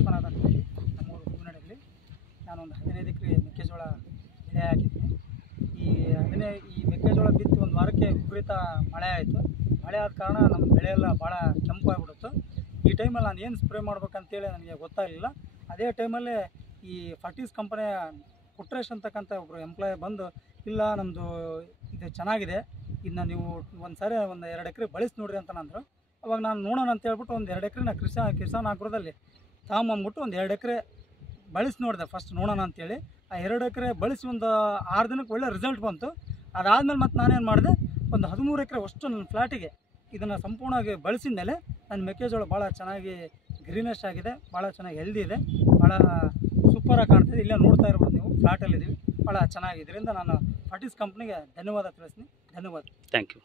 ವಿಶ್ವನಾಥ್ ಅಂತ ಹೇಳಿ ನಮ್ಮೂರು ಹೂವಿನಡಗಲಿ. ನಾನೊಂದು 15 ಎಕರೆ ಮೆಕ್ಕೆಜೋಳ ಬೆಳೆ ಹಾಕಿದ್ದೀನಿ. ಈ ಮೆಕ್ಕೆಜೋಳ ಬಿತ್ತಿ ಒಂದು ವಾರಕ್ಕೆ ವಿಪರೀತ ಮಳೆ ಆಯಿತು. ಮಳೆ ಆದ ಕಾರಣ ನಮ್ಮ ಬೆಳೆ ಎಲ್ಲ ಭಾಳ ಕೆಂಪಾಗಿಬಿಡುತ್ತು. ಈ ಟೈಮಲ್ಲಿ ನಾನು ಏನು ಸ್ಪ್ರೇ ಮಾಡ್ಬೇಕಂತೇಳಿ ನನಗೆ ಗೊತ್ತಾಗಲಿಲ್ಲ. ಅದೇ ಟೈಮಲ್ಲಿ ಈ ಫರ್ಟೀಸ್ ಕಂಪನಿಯ ಕುಟ್ರೇಶ್ ಅಂತಕ್ಕಂಥ ಒಬ್ಬರು ಎಂಪ್ಲಾಯ್ ಬಂದು, ಇಲ್ಲ ನಮ್ಮದು ಇದು ಚೆನ್ನಾಗಿದೆ, ಇದನ್ನ ನೀವು ಒಂದು 2 ಎಕರೆ ಬಳಸಿ ನೋಡಿರಿ ಅಂತ ಅಂದರು. ಅವಾಗ ನಾನು ನೋಡೋಣ ಅಂತ ಹೇಳ್ಬಿಟ್ಟು ಒಂದು 2 ಎಕರೆನ ಕಿಸಾನ್ ಆಗ್ರೋದಲ್ಲಿ ತಗೊಂಬಂದ್ಬಿಟ್ಟು ಒಂದು 2 ಎಕರೆ ಬಳಸಿ ನೋಡಿದೆ ಫಸ್ಟ್ ನೋಡೋಣ ಅಂತೇಳಿ. ಆ 2 ಎಕರೆ ಬಳಸಿ ಒಂದು 6 ದಿನಕ್ಕೆ ಒಳ್ಳೆ ರಿಸಲ್ಟ್ ಬಂತು. ಅದಾದಮೇಲೆ ಮತ್ತು ನಾನೇನು ಮಾಡಿದೆ, ಒಂದು 13 ಎಕರೆ ಅಷ್ಟು ನನ್ನ ಫ್ಲ್ಯಾಟಿಗೆ ಇದನ್ನು ಸಂಪೂರ್ಣವಾಗಿ ಬಳಸಿದ ಮೇಲೆ ನನ್ನ ಮೆಕ್ಕೆಜೋಳ ಭಾಳ ಚೆನ್ನಾಗಿ ಗ್ರೀನಶ್ ಆಗಿದೆ, ಭಾಳ ಚೆನ್ನಾಗಿ ಹೆಲ್ದಿ ಇದೆ, ಭಾಳ ಸೂಪರಾಗಿ ಕಾಣ್ತಿದೆ. ಇಲ್ಲೇ ನೋಡ್ತಾ ಇರ್ಬೋದು ನೀವು, ಫ್ಲ್ಯಾಟಲ್ಲಿದ್ದೀವಿ, ಭಾಳ ಚೆನ್ನಾಗಿ. ಇದರಿಂದ ನಾನು ಫರ್ಟೀಸ್ ಕಂಪ್ನಿಗೆ ಧನ್ಯವಾದ ತಿಳಿಸ್ತೀನಿ. ಧನ್ಯವಾದ. Thank you.